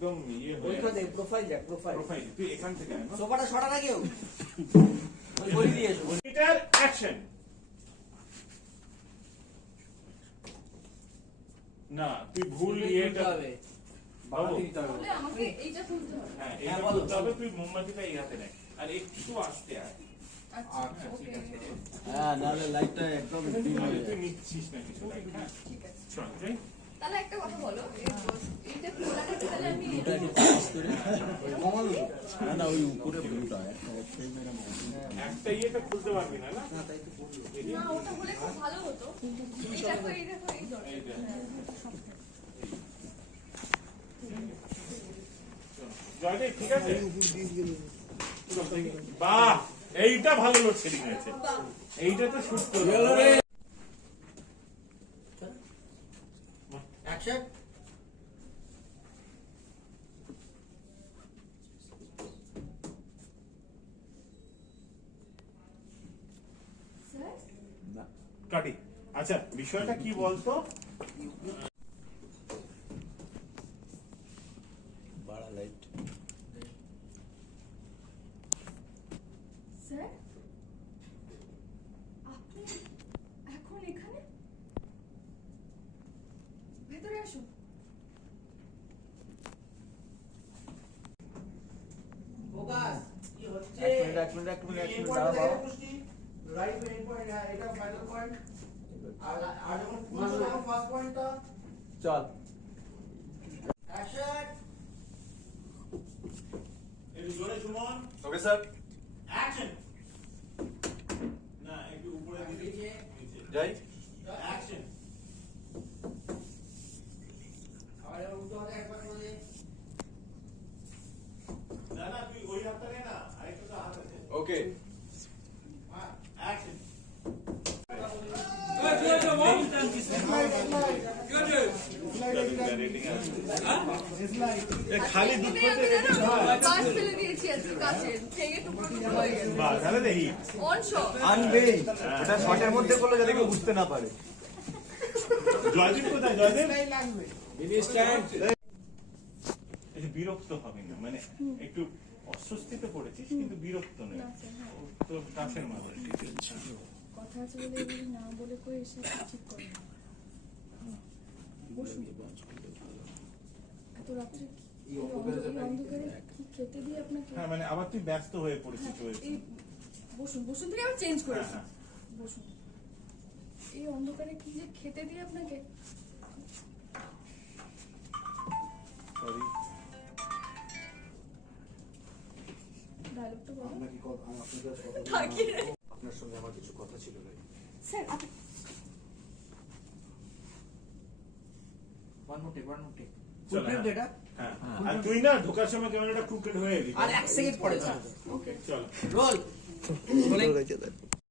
একদম ইয়ে হয়ে ওইটা দেখ প্রোফাইল দেখ প্রোফাইল প্রোফাইল তুই এখান থেকে আয়, না? সোফাটা সরা না কেউ ওই বলি দিয়ে এসো। বলি। অ্যাকশন না তুই ভুল ইয়েটা হবে। বাড়াতে দিতে হবে। আমাকে এইটা খুলতে হবে। হ্যাঁ হ্যাঁ, এটা বলো, হবে তুই মোমবাতিটা এই হাতে নেয় আর একটু আসতে আয়। আচ্ছা আচ্ছা, হ্যাঁ নাহলে লাইটটা একদম হয়ে। তুই নিচ্ছিস না কিছু লাইট, হ্যাঁ। ঠিক আছে। চল তাহলে একটা কথা বলো এইটা এটা একটু পাস করে না না ওই উপরে ব্লুটা একটা frame এর মতো। একটা ইয়েটা খুলতে পারবি না না না তাই তো বলল এই যে, না ওটা হলে খুব ভালো যে। হ্যাঁ। জয়দেব ঠিক আছে এইটা এইটা তো অ্যাকশন স্যার না? কাটি। আচ্ছা বিষয়টা কি বলতো? বাড়া লাইট। স্যার আপনি এখন এখানে? ভেতরে আসুন। ফোকাস কি হচ্ছে? এক মিনিট এক মিনিট এক মিনিট দাঁড়াও। রাইট মেইন পয়েন্ট এটা ফাইনাল পয়েন্ট আর আর যখন পুরো ফার্স্ট পয়েন্টটা চল অ্যাকশন একটু জোরে সুমন ওকে স্যার অ্যাকশন না একটু উপরে দিবি নিচে নিচে যাই অ্যাকশন আর এবার উল্টো হাতে একবার বলে না না তুই ওই হাতটা নে না আরেকটা তো হাত আছে ওকে অ্যাকশন খালি দুধ করতে বাস ফেলে দিয়েছি আজকে কাছে ভেঙে টুকরো টুকরো হয়ে গেছে বাহ তাহলে দেখি আনবেই ওটা শর্টের মধ্যে করলে যাতে কেউ বুঝতে না পারে জয়দীপ কোথায় জয়দীপ বিরক্ত হবে না মানে একটু অস্বস্তিতে পড়েছিস কিন্তু বিরক্ত নেই না, স্যার, হ্যাঁ। তো কাছের মানুষ। কথা আছে বলে না বলে করে এসে ঠিক করে বসুন। এত রাত্রে হ্যাঁ মানে আবার তুই ব্যস্ত হয়ে পড়েছিস হ্যাঁ, থেকে আবার চেঞ্জ হ্যাঁ, বসুন। এই অন্ধকারে কি যে খেতে দিয়ে আপনাকে আপনার কাছে কথা বলব। থাকি। আপনার সঙ্গে আমার কিছু কথা ছিল sir one more take one more take চলো, ফুল ফ্রেম হ্যাঁ। হ্যাঁ। আর তুই না ঢোকার সময় ক্যামেরাটা ক্রুকেড হয়ে গেলি। আর এক সেকেন্ড পরে ওকে চল। Roll roll